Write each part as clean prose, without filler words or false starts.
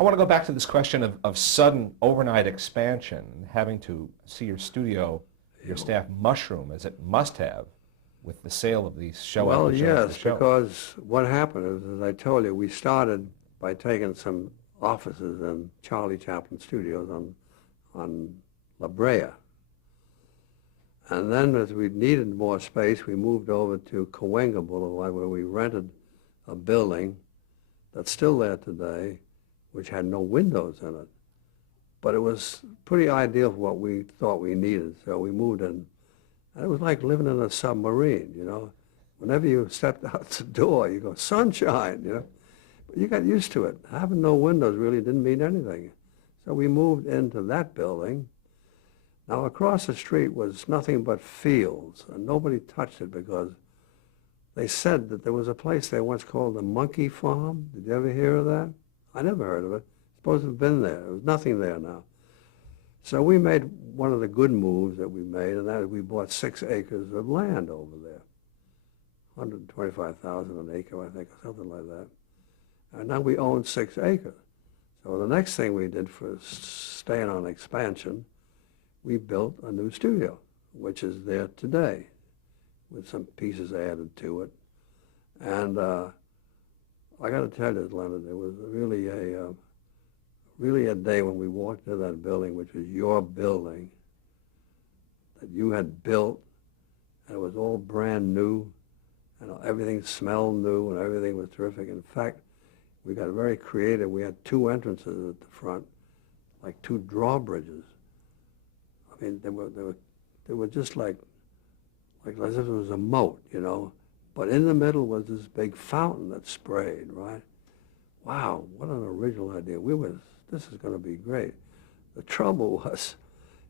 I want to go back to this question of sudden overnight expansion, having to see your studio, your staff mushroom as it must have with the sale of these show Well, after show after yes, show. because what happened is, as I told you, we started by taking some offices in Charlie Chaplin Studios on La Brea. And then as we needed more space, we moved over to Cahuenga Boulevard, where we rented a building that's still there today, which had no windows in it. But it was pretty ideal for what we thought we needed, so we moved in. And it was like living in a submarine, you know. Whenever you stepped out the door, you go, sunshine, you know. But you got used to it. Having no windows really didn't mean anything. So we moved into that building. Now, across the street was nothing but fields, and nobody touched it because they said that there was a place there once called the Monkey Farm. Did you ever hear of that? I never heard of it. It's supposed to have been there. There was nothing there now. So we made one of the good moves that we made, and that is we bought 6 acres of land over there. 125,000 an acre, I think, or something like that. And now we own 6 acres. So the next thing we did for staying on expansion, we built a new studio, which is there today, with some pieces added to it. And I got to tell you, Leonard, it was really a day when we walked into that building, which was your building, that you had built, and it was all brand new, and everything smelled new, and everything was terrific. In fact, we got very creative. We had 2 entrances at the front, like 2 drawbridges. I mean, they were just like as if it was a moat, you know. But in the middle was this big fountain that sprayed, right? Wow, what an original idea. This is going to be great. The trouble was,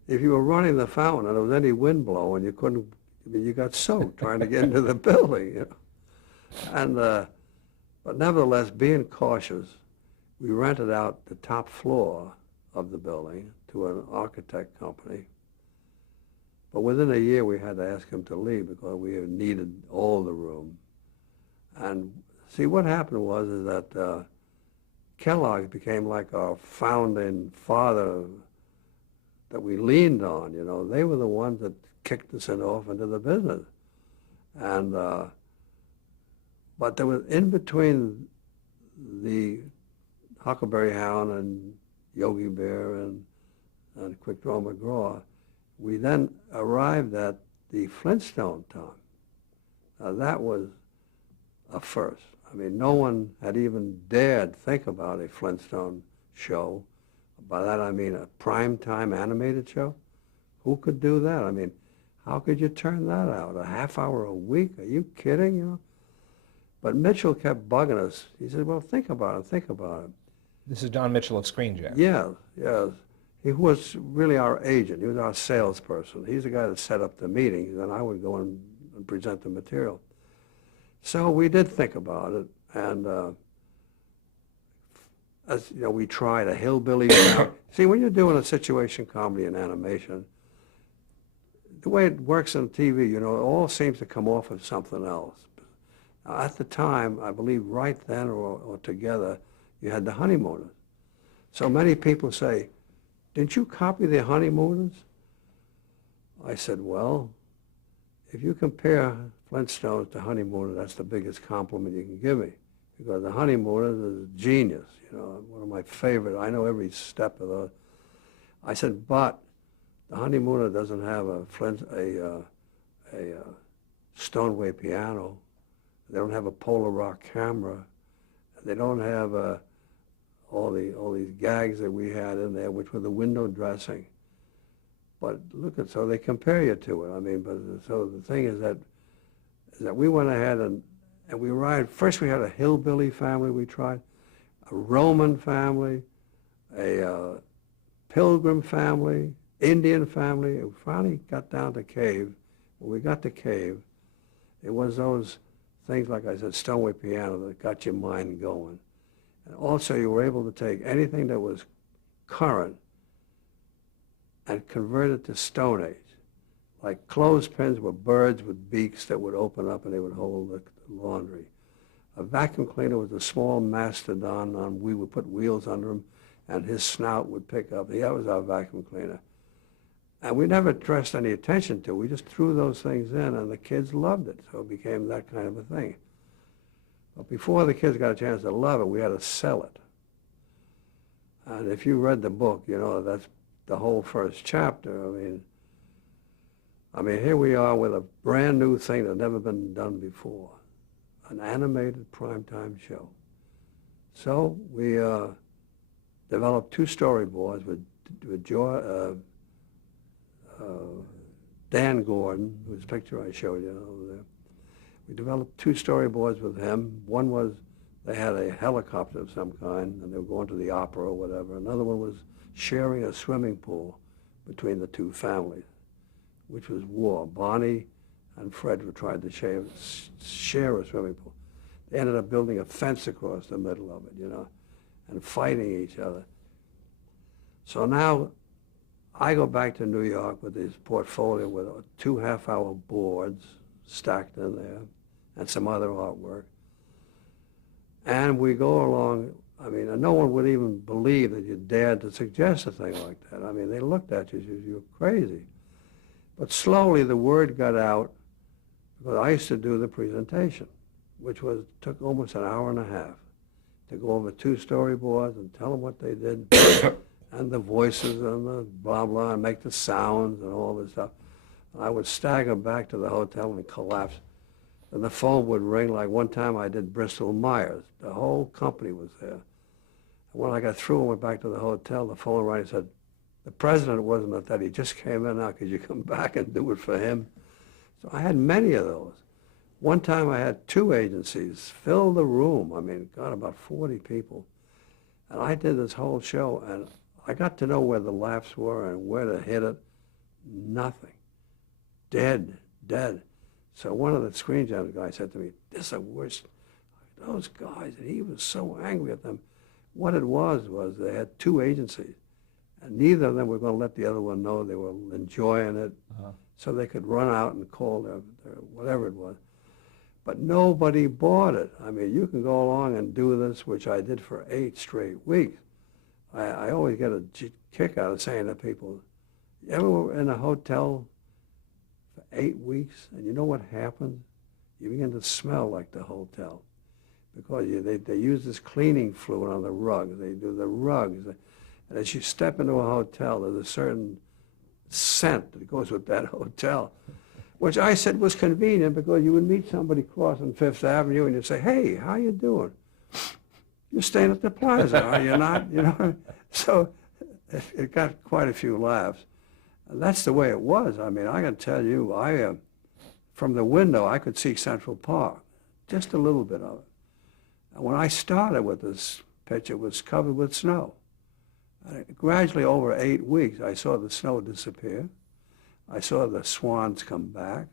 if you were running the fountain and there was any wind blowing, you couldn't, I mean, you got soaked trying to get into the building, you know. And, but nevertheless, being cautious, we rented out the top floor of the building to an architect company. But within a year, we had to ask him to leave because we needed all the room. And see, what happened was is that Kellogg's became like our founding father that we leaned on, you know. They were the ones that kicked us off into the business. And, but there was, in between the Huckleberry Hound and Yogi Bear and Quick Draw McGraw, we then arrived at the Flintstone time. Now that was a first. I mean, no one had even dared think about a Flintstone show. By that I mean a primetime animated show. Who could do that? I mean, how could you turn that out? A half hour a week? Are you kidding, you know? But Mitchell kept bugging us. He said, well, think about it, think about it. This is John Mitchell of Screen Gems. Yes, yes. He was really our agent. He was our salesperson. He's the guy that set up the meetings, and I would go and present the material. So we did think about it, and as you know, we tried a hillbilly. See, when you're doing a situation comedy and animation, the way it works on TV, you know, it all seems to come off of something else. Now, at the time, I believe right then or together, you had the Honeymooners. So many people say, didn't you copy the Honeymooners? I said, well, if you compare Flintstones to Honeymooners, that's the biggest compliment you can give me. Because the Honeymooners is genius, you know, one of my favorite. I know every step of those. I said, but the Honeymooner doesn't have a Stoneway piano. They don't have a Polaroid camera. They don't have all these gags that we had in there, which were the window dressing. But look at, so they compare you to it. I mean, but so the thing is that we went ahead and we arrived. First, we had a hillbilly family we tried, a Roman family, a Pilgrim family, Indian family. And we finally got down to Cave. When we got to Cave, it was those things, like I said, Stoneway piano that got your mind going. And also, you were able to take anything that was current and convert it to Stone Age. Like clothespins were birds with beaks that would open up and they would hold the laundry. A vacuum cleaner was a small mastodon, we would put wheels under them, and his snout would pick up. That was our vacuum cleaner. And we never addressed any attention to it. We just threw those things in, and the kids loved it. So it became that kind of a thing. But before the kids got a chance to love it, we had to sell it. And if you read the book, you know, that's the whole first chapter. I mean, here we are with a brand new thing that never been done before, an animated primetime show. So we developed 2 storyboards with Dan Gordon, whose picture I showed you over there. We developed 2 storyboards with him. One was they had a helicopter of some kind, and they were going to the opera or whatever. Another one was sharing a swimming pool between the 2 families, which was war. Bonnie and Fred were trying to share a swimming pool. They ended up building a fence across the middle of it, you know, and fighting each other. So now I go back to New York with this portfolio with 2 half-hour boards stacked in there and some other artwork. And we go along, I mean, and no one would even believe that you dared to suggest a thing like that. I mean, they looked at you as if you were crazy. But slowly the word got out, because I used to do the presentation, which took almost an hour and a half to go over 2 storyboards and tell them what they did, and the voices and the blah, blah, and make the sounds and all this stuff. And I would stagger back to the hotel and collapse. And the phone would ring. Like one time I did Bristol Myers. The whole company was there. And when I got through and went back to the hotel, the phone rang and said, the president wasn't at that. He just came in now. Could you come back and do it for him? So I had many of those. One time I had 2 agencies fill the room. I mean, got about 40 people. And I did this whole show, and I got to know where the laughs were and where to hit it. Nothing. Dead. So one of the Screen Gems guys said to me, this is the worst. Those guys, and he was so angry at them. What it was they had 2 agencies, and neither of them were going to let the other one know they were enjoying it, so they could run out and call their whatever it was. But nobody bought it. I mean, you can go along and do this, which I did for 8 straight weeks. I always get a kick out of saying to people, you ever were in a hotel for 8 weeks, and you know what happens? You begin to smell like the hotel, because they use this cleaning fluid on the rugs. They do the rugs. And as you step into a hotel, there's a certain scent that goes with that hotel, which I said was convenient, because you would meet somebody crossing Fifth Avenue and you'd say, hey, how you doing? You're staying at the Plaza, are you not? You know, so it got quite a few laughs. And that's the way it was. I mean, I can tell you, from the window, I could see Central Park, just a little bit of it. And when I started with this pitch, it was covered with snow. And gradually, over 8 weeks, I saw the snow disappear. I saw the swans come back.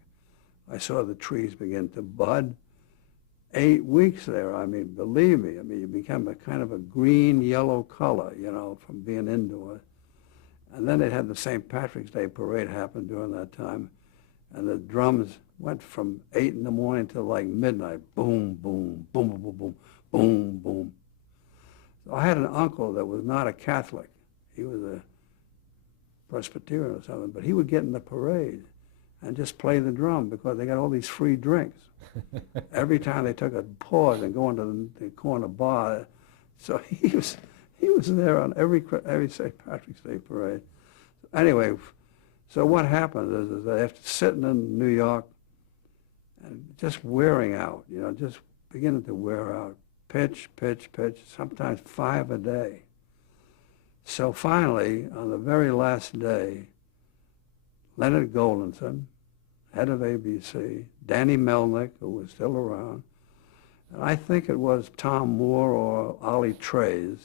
I saw the trees begin to bud. 8 weeks there, I mean, believe me, I mean, you become a kind of a green-yellow color, you know, from being indoors. And then they had the St. Patrick's Day parade happen during that time, and the drums went from 8 in the morning till like midnight. Boom, boom, boom, boom, boom, boom, boom, boom. So I had an uncle that was not a Catholic. He was a Presbyterian or something, but he would get in the parade and just play the drum, because they got all these free drinks. Every time they took a pause and go into the corner bar. So he was there on every St. Patrick's Day parade. Anyway, so what happens is that after sitting in New York and just wearing out, you know, just beginning to wear out, pitch, sometimes 5 a day. So finally, on the very last day, Leonard Goldenson, head of ABC, Danny Melnick, who was still around, and I think it was Tom Moore or Ollie Trays,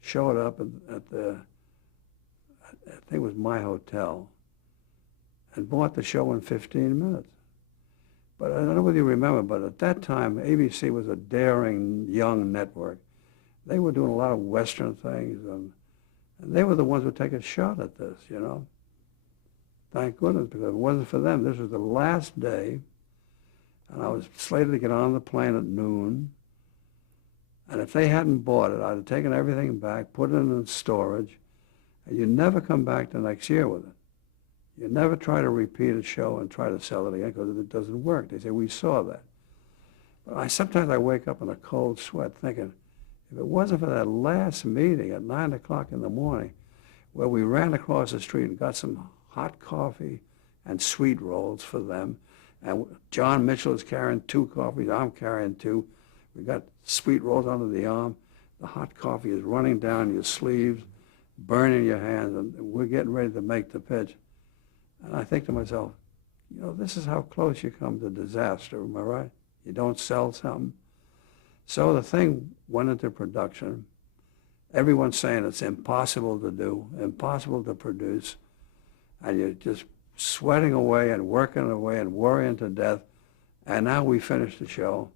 showed up at the, I think it was my hotel, and bought the show in 15 minutes. But I don't know whether you remember, but at that time, ABC was a daring young network. They were doing a lot of Western things, and they were the ones who would take a shot at this, you know. Thank goodness, because if it wasn't for them, this was the last day, and I was slated to get on the plane at noon, And if they hadn't bought it, I'd have taken everything back, put it in storage, and you never come back the next year with it. You never try to repeat a show and try to sell it again because it doesn't work. They say, we saw that. But sometimes I wake up in a cold sweat thinking, if it wasn't for that last meeting at 9 o'clock in the morning where we ran across the street and got some hot coffee and sweet rolls for them, and John Mitchell is carrying 2 coffees, I'm carrying 2. We got sweet rolls under the arm. The hot coffee is running down your sleeves, burning your hands, and we're getting ready to make the pitch. And I think to myself, you know, this is how close you come to disaster, am I right? You don't sell something. So the thing went into production. Everyone's saying it's impossible to do, impossible to produce, and you're just sweating away and working away and worrying to death. And now we finished the show,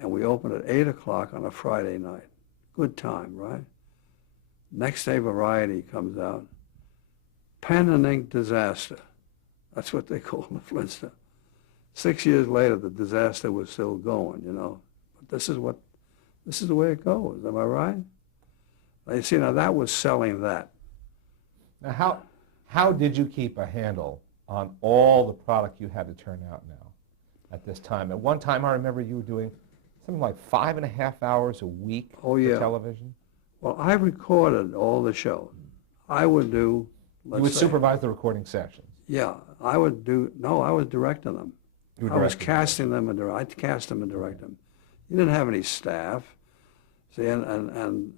and we opened at 8 o'clock on a Friday night. Good time, right? Next day, Variety comes out. Pen and ink disaster. That's what they call the Flintstones. 6 years later, the disaster was still going, you know. But this is the way it goes. Am I right? You see, now that was selling that. Now, how did you keep a handle on all the product you had to turn out now at this time? At one time, I remember you were doing something like 5.5 hours a week for television. Well, I recorded all the shows. I would do, You would supervise the recording sessions. Yeah, I was directing them. I was casting them and I'd cast them and direct them. You didn't have any staff. See, and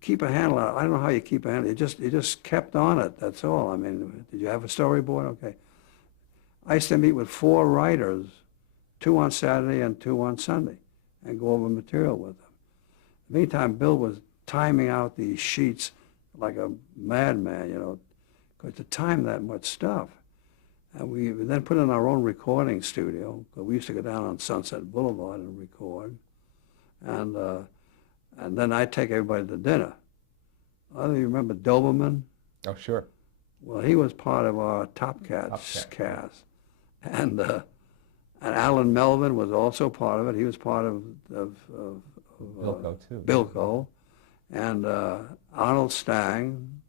keep a handle on it. I don't know how you keep a handle. You just kept on it. That's all. I mean, did you have a storyboard? Okay. I used to meet with 4 writers, 2 on Saturday and 2 on Sunday, and go over material with them. Meantime, Bill was timing out these sheets like a madman, you know, because to time that much stuff. And we then put in our own recording studio, because we used to go down on Sunset Boulevard and record. And then I'd take everybody to dinner. I don't know, you remember Doberman? Oh, sure. Well, he was part of our Top Cats cast. And Alan Melvin was also part of it. He was part of Bilko, too. Bilko. And Arnold Stang,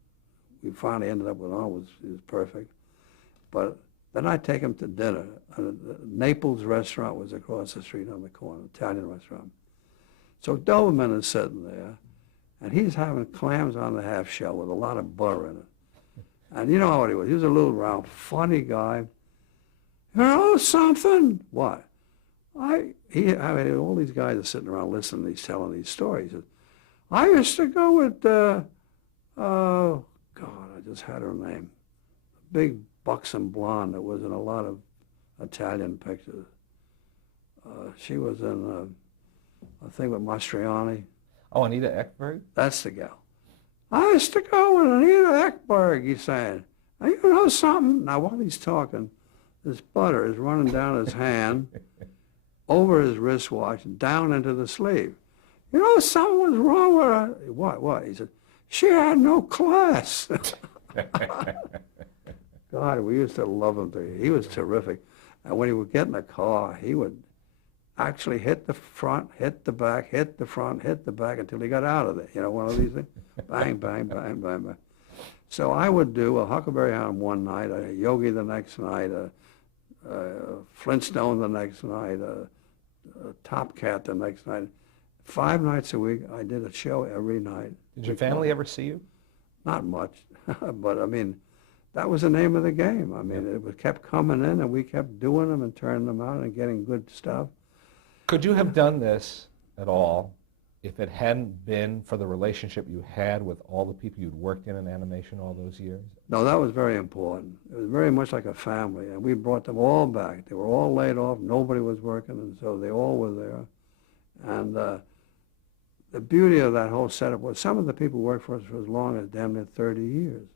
we finally ended up with Arnold, he was perfect. But then I'd take him to dinner. Naples restaurant was across the street on the corner, Italian restaurant. So Doberman is sitting there, and he's having clams on the half shell with a lot of butter in it. And you know what he was? He was a little round, funny guy. You know something? What? I mean, all these guys are sitting around listening. He's telling these stories. I used to go with, oh God, I just had her name. A big buxom blonde that was in a lot of Italian pictures. She was in a thing with Mastriani. Oh, Anita Ekberg? That's the gal. I used to go with Anita Ekberg, he's saying. Now, you know something? Now, while he's talking, this butter is running down his hand, over his wristwatch, down into the sleeve. You know, something was wrong with her. What? He said, she had no class. God, we used to love him. He was terrific. And when he would get in the car, he would actually hit the front, hit the back, hit the front, hit the back until he got out of it. You know, one of these things. Bang, bang, bang, bang, bang. So I would do a Huckleberry Hound one night, a Yogi the next night, a Flintstone the next night, a Top Cat the next night. 5 nights a week, I did a show every night. Did your family ever see you? Not much, but I mean, that was the name of the game. I mean, it kept coming in, and we kept doing them and turning them out and getting good stuff. Could you have done this at all if it hadn't been for the relationship you had with all the people you'd worked in animation all those years? No, that was very important. It was very much like a family, and we brought them all back. They were all laid off. Nobody was working, and so they all were there. And the beauty of that whole setup was some of the people worked for us for as long as damn near 30 years,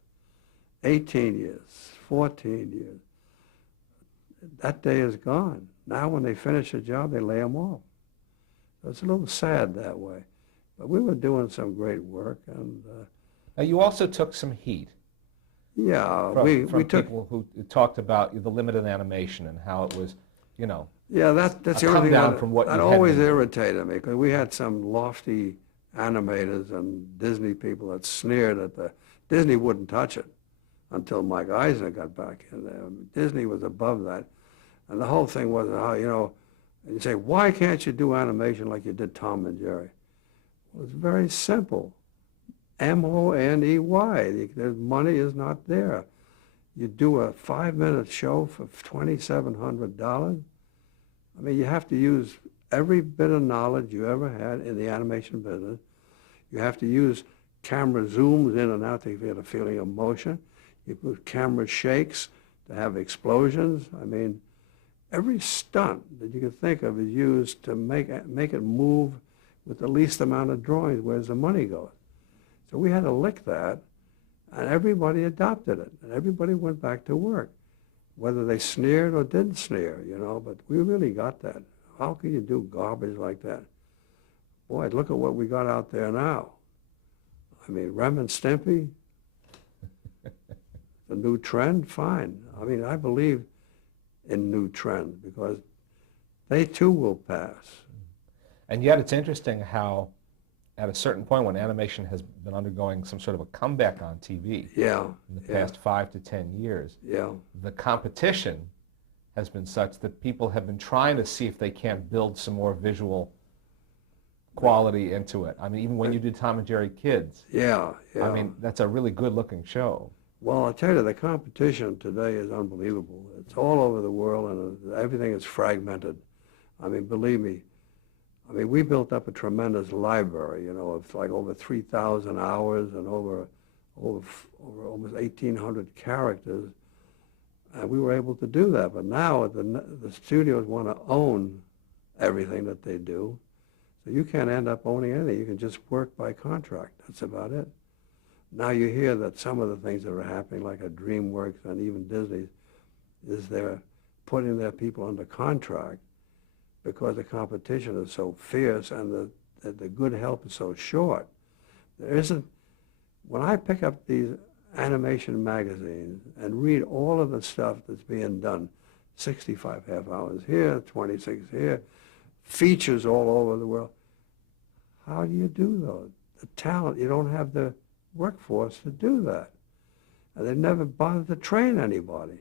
18 years, 14 years. That day is gone. Now when they finish a job, they lay them off. So it's a little sad that way. But we were doing some great work. And now you also took some heat. Yeah, from we took people who talked about the limited animation and how it was you know, Yeah, that's a the only come thing down from what that you had always been doing. irritated me, because we had some lofty animators and Disney people that sneered at the, Disney wouldn't touch it until Mike Eisner got back in there. Disney was above that. And the whole thing was how, you know, you say, why can't you do animation like you did Tom and Jerry? Well, it's very simple. Money. The money is not there. You do a 5-minute show for $2,700. I mean, you have to use every bit of knowledge you ever had in the animation business. You have to use camera zooms in and out to get a feeling of motion. You put camera shakes to have explosions. I mean, every stunt that you can think of is used to make it move with the least amount of drawings. Where's the money goes? So we had to lick that, and everybody adopted it, and everybody went back to work, whether they sneered or didn't sneer, you know, but we really got that. How can you do garbage like that? Boy, look at what we got out there now. I mean, Rem and Stimpy, the new trend, fine. I mean, I believe in new trends because they too will pass. And yet it's interesting how at a certain point when animation has been undergoing some sort of a comeback on TV Yeah, in the past 5 to 10 years, yeah. the competition has been such that people have been trying to see if they can't build some more visual quality into it. I mean, even when you did Tom and Jerry Kids, Yeah, yeah. I mean, that's a really good-looking show. Well, I'll tell you, the competition today is unbelievable. It's all over the world, and everything is fragmented. I mean, believe me, I mean, we built up a tremendous library, you know, of like over 3,000 hours and over almost 1,800 characters, and we were able to do that. But now the studios want to own everything that they do, so you can't end up owning anything. You can just work by contract. That's about it. Now you hear that some of the things that are happening, like at DreamWorks and even Disney, is they're putting their people under contract because the competition is so fierce and the good help is so short. There isn't, when I pick up these animation magazines and read all of the stuff that's being done, 65 half hours here, 26 here, features all over the world, how do you do those? The talent, you don't have the workforce to do that. And they never bothered to train anybody.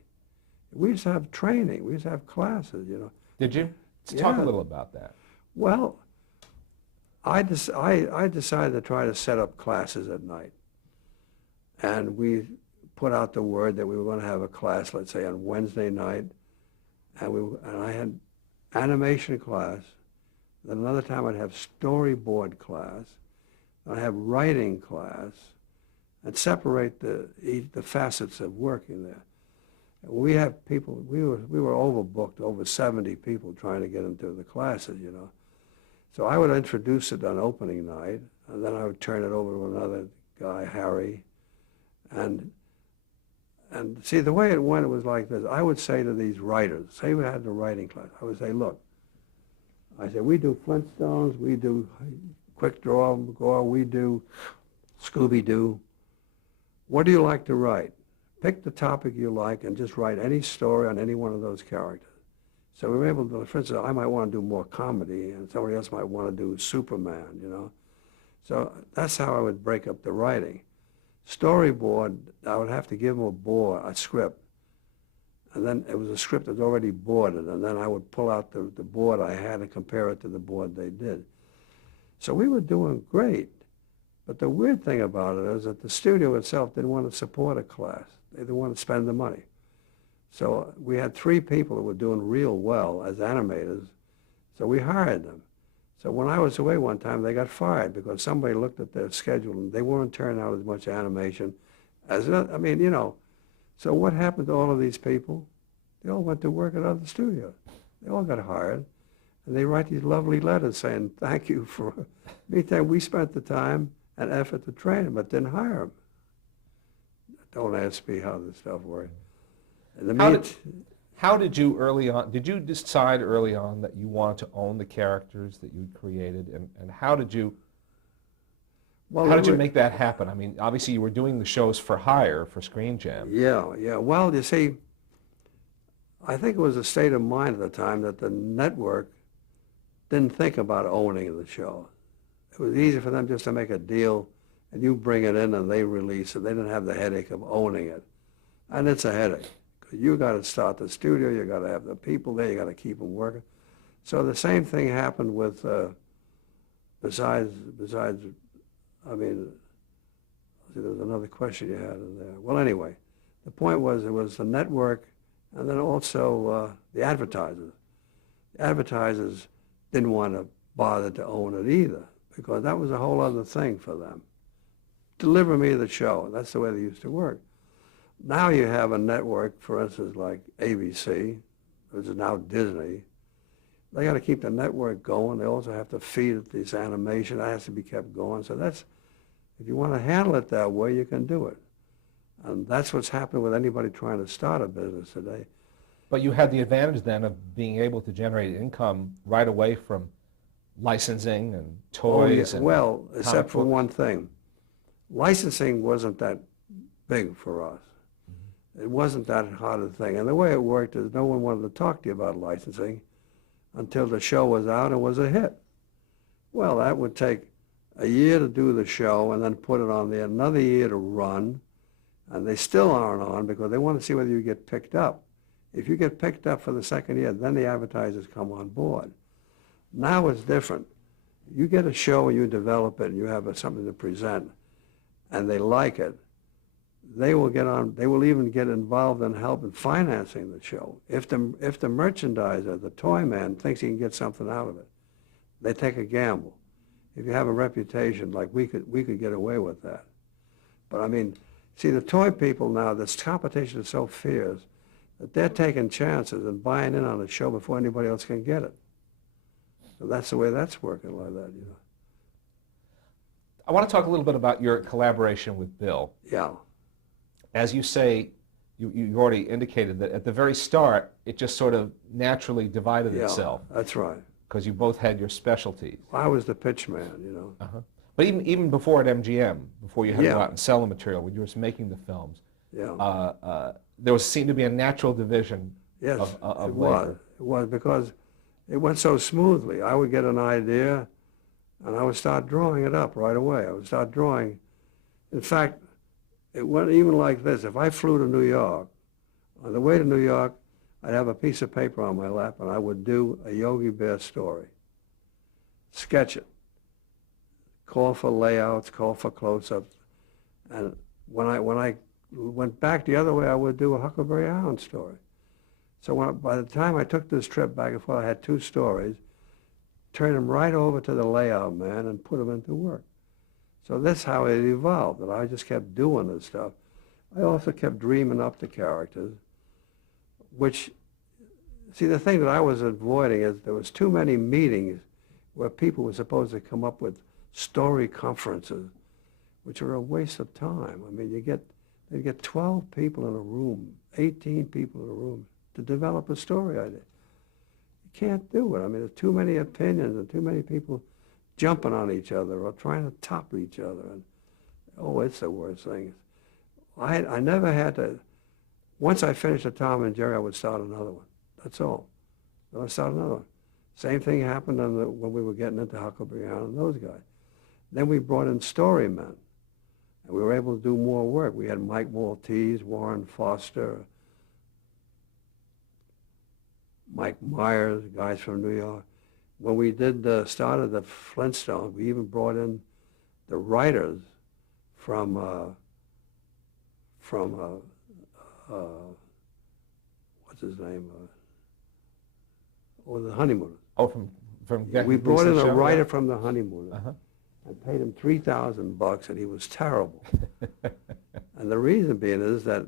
We used to have training. We used to have classes, you know. Did you? Let's talk a little about that. Well, I decided to try to set up classes at night. And we put out the word that we were going to have a class, let's say, on Wednesday night. And I had animation class. Then another time I'd have storyboard class. I'd have writing class. And separate the facets of working there. We have people, we were overbooked, over 70 people trying to get into the classes, you know. So I would introduce it on opening night, and then I would turn it over to another guy, Harry. And see, the way it went, it was like this. I would say to these writers, say we had the writing class, I would say, look, I said, we do Flintstones, we do Quick Draw, we do Scooby-Doo. What do you like to write? Pick the topic you like and just write any story on any one of those characters. So we were able to, for instance, I might want to do more comedy and somebody else might want to do Superman, you know. So that's how I would break up the writing. Storyboard, I would have to give them a script. And then it was a script that was already boarded, and then I would pull out the board I had and compare it to the board they did. So we were doing great. But the weird thing about it is that the studio itself didn't want to support a class. They didn't want to spend the money. So we had 3 people that were doing real well as animators, so we hired them. So when I was away one time, they got fired because somebody looked at their schedule and they weren't turning out as much animation as, I mean, you know. So what happened to all of these people? They all went to work at other studios. They all got hired. And they write these lovely letters saying, thank you for, meantime we spent the time and effort to train them, but didn't hire them. Don't ask me how this stuff works. How did you early on, did you decide early on that you wanted to own the characters that you created, and how did you make that happen? I mean, obviously you were doing the shows for hire for Screen Gems. Yeah, yeah. Well, you see, I think it was a state of mind at the time that the network didn't think about owning the show. It was easy for them just to make a deal and you bring it in and they release it. They didn't have the headache of owning it. And it's a headache because you got to start the studio, you got to have the people there, you got to keep them working. So the same thing happened with, besides, I mean, there was another question you had in there. Well, anyway, the point was it was the network and then also the advertisers. The advertisers didn't want to bother to own it either because that was a whole other thing for them. Deliver me the show. That's the way they used to work. Now you have a network, for instance, like ABC, which is now Disney. They got to keep the network going. They also have to feed it this animation. That has to be kept going. So that's, if you want to handle it that way, you can do it. And that's what's happening with anybody trying to start a business today. But you had the advantage then of being able to generate income right away from licensing and toys. And well, except for books. one thing. Licensing wasn't that big for us. It wasn't that hard a thing. And the way it worked is no one wanted to talk to you about licensing until the show was out and was a hit. Well, that would take a year to do the show and then put it on there, another year to run, and they still aren't on because they want to see whether you get picked up. If you get picked up for the second year, then the advertisers come on board. Now it's different. You get a show and you develop it and you have something to present, and they like it, they will get on, they will even get involved in help in financing the show. If the merchandiser, the toy man, thinks he can get something out of it, they take a gamble. If you have a reputation, like we could get away with that. But I mean, see, the toy people now, this competition is so fierce that they're taking chances and buying in on the show before anybody else can get it. So that's the way that's working like that, you know. I want to talk a little bit about your collaboration with Bill. Yeah. As you say, you already indicated that at the very start, it just sort of naturally divided itself. That's right. Because you both had your specialties. I was the pitch man, you know. Uh-huh. But even before at MGM, before you had to Yeah. go out and sell the material, when you were making the films, Yeah. there seemed to be a natural division Yes, of it labor. was. It was because it went so smoothly. I would get an idea, and I would start drawing it up right away. I would start drawing. In fact, it went even like this. If I flew to New York, on the way to New York, I'd have a piece of paper on my lap, and I would do a Yogi Bear story. Sketch it. Call for layouts, call for close-ups. And when I went back the other way, I would do a Huckleberry Hound story. So by the time I took this trip back and forth, I had two stories, turned them right over to the layout man and put them into work. So that's how it evolved, and I just kept doing this stuff. I also kept dreaming up the characters, which, see, the thing that I was avoiding is there was too many meetings where people were supposed to come up with story conferences, which are a waste of time. I mean, they get 12 people in a room, 18 people in a room to develop a story idea. You can't do it. I mean, there's too many opinions and too many people jumping on each other or trying to top each other. And, oh, it's the worst thing. I never had to, once I finished a Tom and Jerry, I would start another one. That's all. So I started another one. Same thing happened when we were getting into Huckleberry Hound and those guys. Then we brought in story men, and we were able to do more work. We had Mike Maltese, Warren Foster, Mike Myers, guys from New York. When we started the Flintstones, we even brought in the writers from what's his name? The Honeymooners. Oh, from We brought in a show, writer yeah? from the Honeymooners. Uh-huh. and paid him $3,000, and he was terrible. And the reason being is that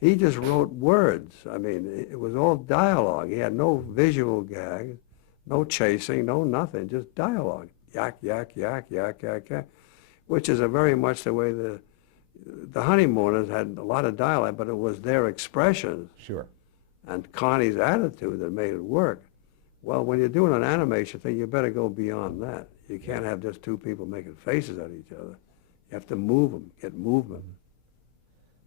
he just wrote words. I mean, it was all dialogue. He had no visual gags, no chasing, no nothing, just dialogue. Yak, yak, yak, yak, yak, yak, which is very much the way the Honeymooners had a lot of dialogue, but it was their expressions Sure. and Connie's attitude that made it work. Well, when you're doing an animation thing, you better go beyond that. You can't have just two people making faces at each other. You have to move them, get movement.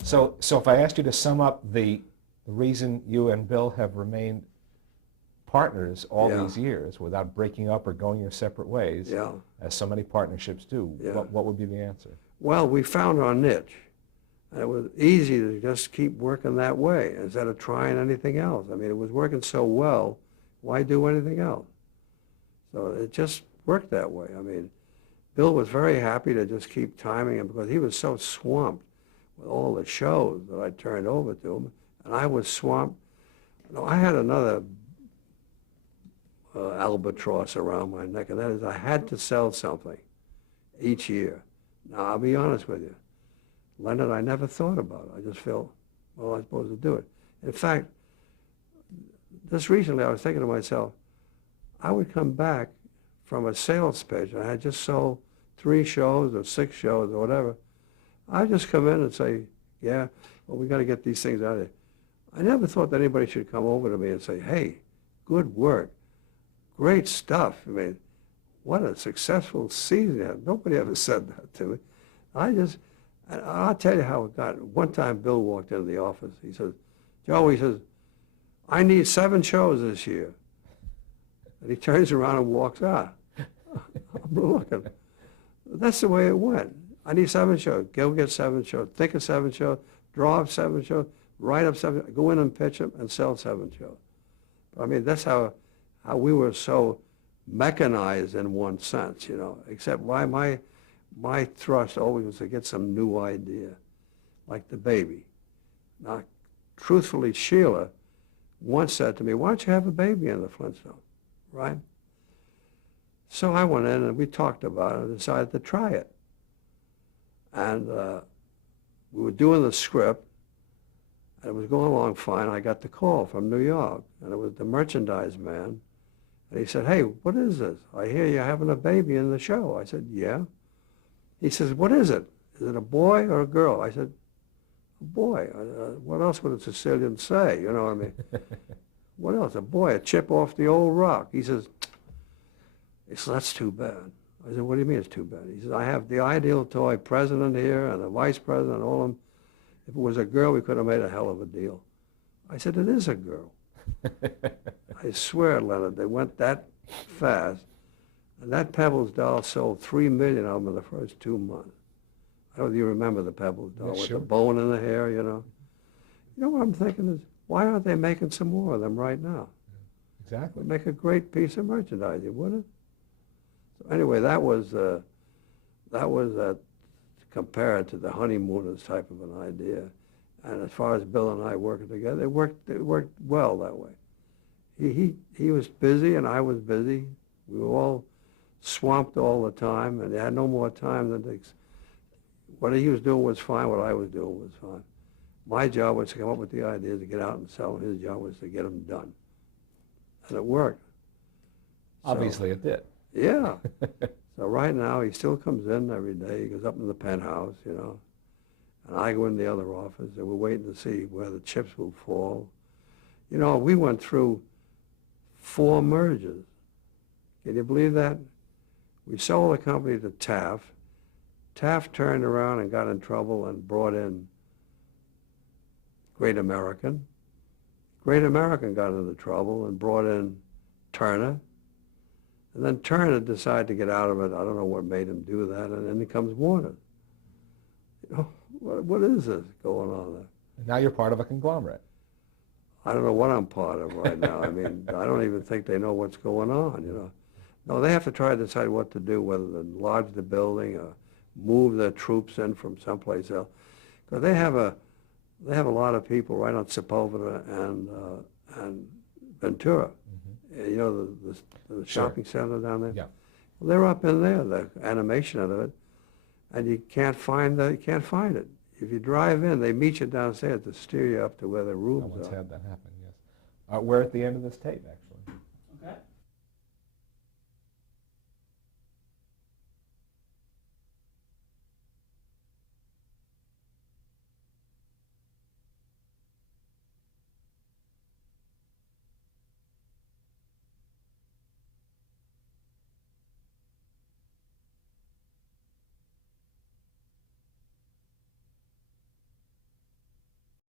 So if I asked you to sum up the the reason you and Bill have remained partners all Yeah. these years without breaking up or going your separate ways, Yeah. as so many partnerships do. Yeah. What would be the answer? Well, we found our niche. And it was easy to just keep working that way instead of trying anything else. I mean, it was working so well, why do anything else? So it just worked that way. I mean, Bill was very happy to just keep timing him because he was so swamped with all the shows that I turned over to him, and I was swamped. You know, I had another albatross around my neck, and that is I had to sell something each year. Now, I'll be honest with you. Leonard, I never thought about it. I just felt, well, I'm supposed to do it. In fact, just recently I was thinking to myself, I would come back from a sales pitch. I had just sold 3 shows or 6 shows or whatever. I'd just come in and say, yeah, well, we got to get these things out of there. I never thought that anybody should come over to me and say, hey, good work, great stuff. I mean, what a successful season. Nobody ever said that to me. I'll tell you how it got. One time Bill walked into the office. He says, Joe, he says, I need 7 shows this year. And he turns around and walks out. I'm looking. That's the way it went. I need 7 shows. Go get 7 shows. Think of 7 shows. Draw up 7 shows. Write up 7. Go in and pitch them and sell 7 shows. I mean, that's how we were so mechanized in one sense, you know, except why my thrust always was to get some new idea, like the baby. Now, truthfully, Sheila once said to me, why don't you have a baby in the Flintstone, right? So I went in and we talked about it and decided to try it. And we were doing the script, and it was going along fine. I got the call from New York, and it was the merchandise man. And he said, hey, what is this? I hear you're having a baby in the show. I said, yeah. He says, what is it? Is it a boy or a girl? I said, a boy. What else would a Sicilian say? You know what I mean? What else? A boy, a chip off the old rock. He says, that's too bad. I said, what do you mean it's too bad? He says, I have the ideal toy president here and the vice president and all of them. If it was a girl, we could have made a hell of a deal. I said, it is a girl. I swear, Leonard, they went that fast. And that Pebbles doll sold 3 million of them in the first 2 months. I don't know if you remember the Pebbles doll with sure. the bone in the hair, you know. You know what I'm thinking is, why aren't they making some more of them right now? Exactly. It would make a great piece of merchandising, wouldn't it? So anyway, that was compared to the honeymooners type of an idea. And as far as Bill and I working together, it worked well that way. He was busy and I was busy. We were all swamped all the time, and they had no more time than what he was doing was fine, what I was doing was fine. My job was to come up with the ideas to get out and sell, and his job was to get them done. And it worked. Obviously it did. Yeah. So right now, he still comes in every day. He goes up in the penthouse, you know, and I go in the other office, and we're waiting to see where the chips will fall. You know, we went through 4 mergers. Can you believe that? We sold the company to Taft. Taft turned around and got in trouble and brought in Great American. Great American got into trouble and brought in Turner. And then Turner decided to get out of it. I don't know what made him do that. And then comes Warner. You know, what is this going on there? And now you're part of a conglomerate. I don't know what I'm part of right now. I mean, I don't even think they know what's going on, you know. No, they have to try to decide what to do, whether to enlarge the building or move their troops in from someplace else. Because they have a lot of people right on Sepulveda and Ventura. Mm-hmm. You know, the shopping center down there? Yeah. Well, they're up in there, the animation of it, and you can't find it. If you drive in, they meet you downstairs to steer you up to where the rooms are. I once had that happen, yes. We're at the end of this tape, actually.